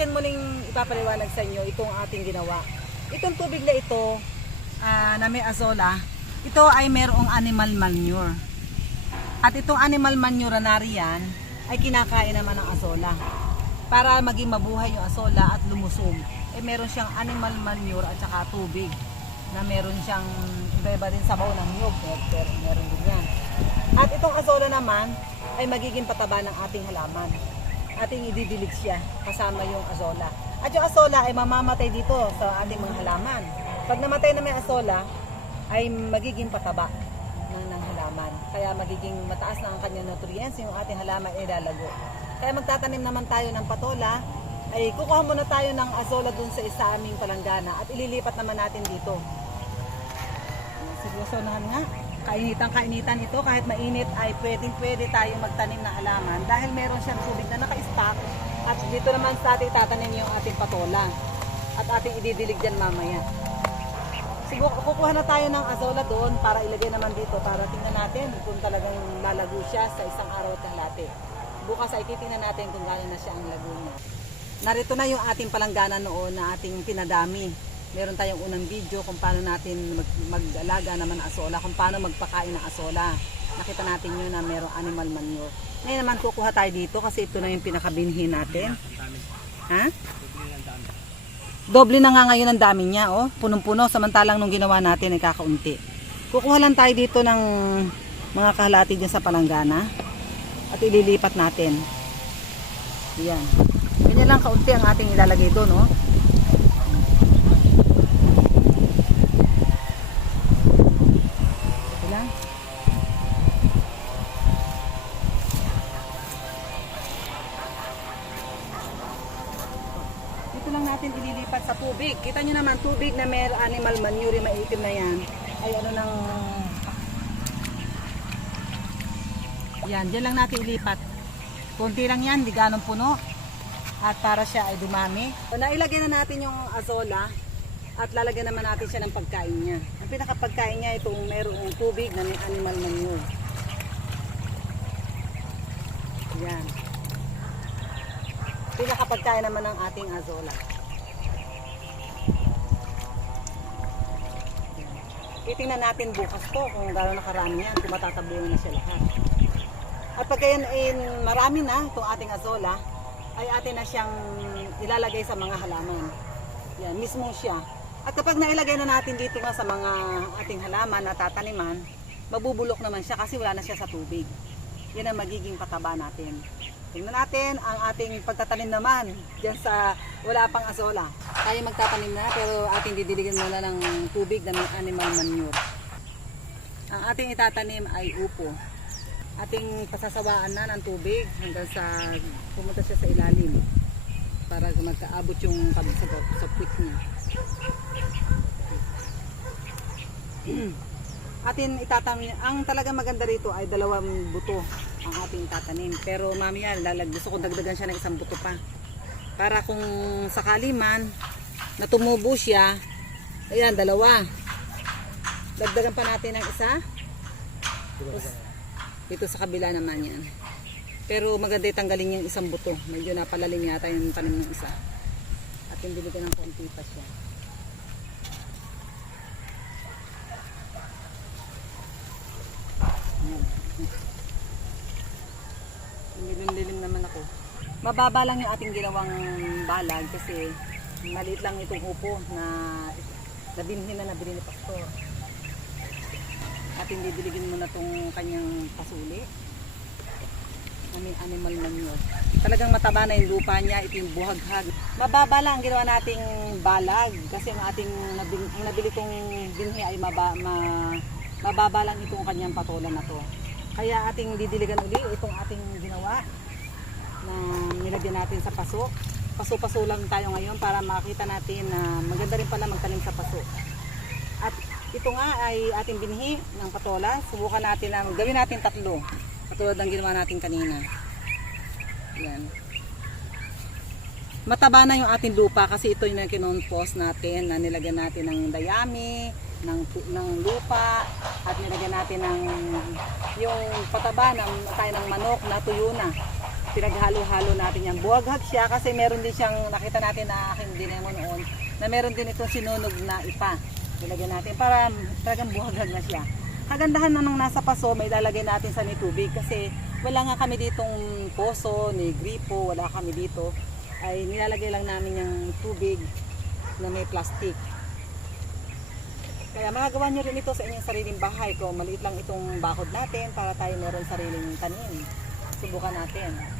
akin muling ipapaliwanag sa inyo itong ating ginawa. Itong tubig na ito na may azola, ito ay merong animal manure. At itong animal manure na riyan ay kinakain naman ng azola. Para maging mabuhay yung azola at lumusog, meron siyang animal manure at saka tubig na meron siyang iba-iba din sabaw ng niyog, meron din yan. At itong azola naman ay magiging pataba ng ating halaman. Ating ididilig siya kasama yung azola. At yung azola ay mamamatay dito sa ating mga halaman. Pag namatay na may azola, ay magiging pataba ng halaman. Kaya magiging mataas na ang kanyang nutrients, yung ating halaman ay lalago. Kaya magtatanim naman tayo ng patola, ay kukuha muna tayo ng azola dun sa isa aming palanggana at ililipat naman natin dito. Seryoso naman nga, kainitan ito, kahit mainit ay pwede tayo magtanim ng halaman dahil meron siyang tubig na naka-stock at dito naman sa ating tatanim yung ating patola at ating ididilig dyan mamaya. Siguro kukuha na tayo ng azola doon para ilagay naman dito para tingnan natin kung talagang lalago siya sa isang araw at kalahati. Bukas ay titingnan natin kung gaano na siya ang lago niya. Narito na yung ating palanggana noon na ating pinadami. Meron tayong unang video kung paano natin mag-alaga naman ng azola, kung paano magpakain ng azola. Nakita natin yun na merong animal manure. Ngayon naman kukuha tayo dito kasi ito na yung pinakabinhi natin. Ha? Doble na nga ngayon ang dami niya, oh. Punong-puno, samantalang nung ginawa natin ay kakaunti. Kukuha lang tayo dito ng mga kahalati dyan sa palanggana at ililipat natin. Yan. Ganyan lang kaunti ang ating ilalagay doon, oh. Lang natin ililipat sa tubig. Kita nyo naman tubig na may animal manure, maitim na yan ay ano nang yan, dyan lang natin ilipat. Konti lang yan, di ganong puno at para siya ay dumami. So, nailagay na natin yung azola at lalagyan naman natin siya ng pagkain niya. Ang pinakapagkain niya itong merong tubig na may animal manure. Yan. Pinakapagkain naman ng ating azola. Titingnan natin bukas po kung gano'n na karami yan, kung matatabunan na siya lahat. At pag yan marami na itong ating azola, ay atin na siyang ilalagay sa mga halaman. Yan, mismo siya. At kapag nailagay na natin dito nga sa mga ating halaman na tataniman, mabubulok naman siya kasi wala na siya sa tubig. Yan ang magiging pataba natin. Tingnan natin ang ating pagtatanim naman dyan sa wala pang azola. Tayo magtatanim na pero ating didiligan muna ng tubig na may animal manure. Ang ating itatanim ay upo. Ating pasasawaan na ng tubig hanggang sa pumunta siya sa ilalim para magkaabot yung pagsagot sa puwit niya. Atin itatanim, ang talaga maganda rito ay 2 buto ang ating tatanim, pero mamaya gusto kong dagdagan siya ng 1 buto pa para kung sakali man na tumubo siya, ayan 2, dagdagan pa natin ng 1 dito sa kabila naman yan, pero maganda tanggalin yung 1 buto, medyo napalalim yata yung tanim ng isa at yung biligan ng konti pa siya. Dilim naman ako. Mababa lang yung ating ginawang balag kasi maliit lang itong upo na nabinhin na nabili ni Pastor. Ating didiligin muna itong kanyang pasuli na may animal manure. Talagang mataba na yung lupa niya, ito yung buhaghag. Mababa lang ang ginawa nating balag kasi ang ating nabili kong binhi ay mababa lang itong kanyang patola na to. Kaya ating didiligan uli itong ating ginawa na nilagyan natin sa paso. Paso-paso lang tayo ngayon para makita natin na maganda rin pala magtanim sa paso. At ito nga ay ating binhi ng patola. Subukan natin na gawin natin 3 katulad ng ginawa natin kanina. Yan. Mataba na yung ating lupa kasi ito yung kinonpost natin na nilagyan natin ng dayami, ng lupa at nilagyan natin ng yung pataba ng manok na tuyo na. Pinaghalo-halo natin yan. Buhaghag siya kasi meron din siyang, nakita natin na aking dinemo noon, na meron din itong sinunog na ipa. Ilagyan natin para talagang buhaghag na siya. Kagandahan na nung nasa paso, may lalagay natin sa may tubig kasi wala nga kami ditong poso, ni gripo, wala kami dito. Ay nilalagay lang namin yung tubig na may plastic. Kaya magagawa nyo rin ito sa inyong sariling bahay. Kung maliit lang itong bakod natin para tayo meron sariling tanim. Subukan natin.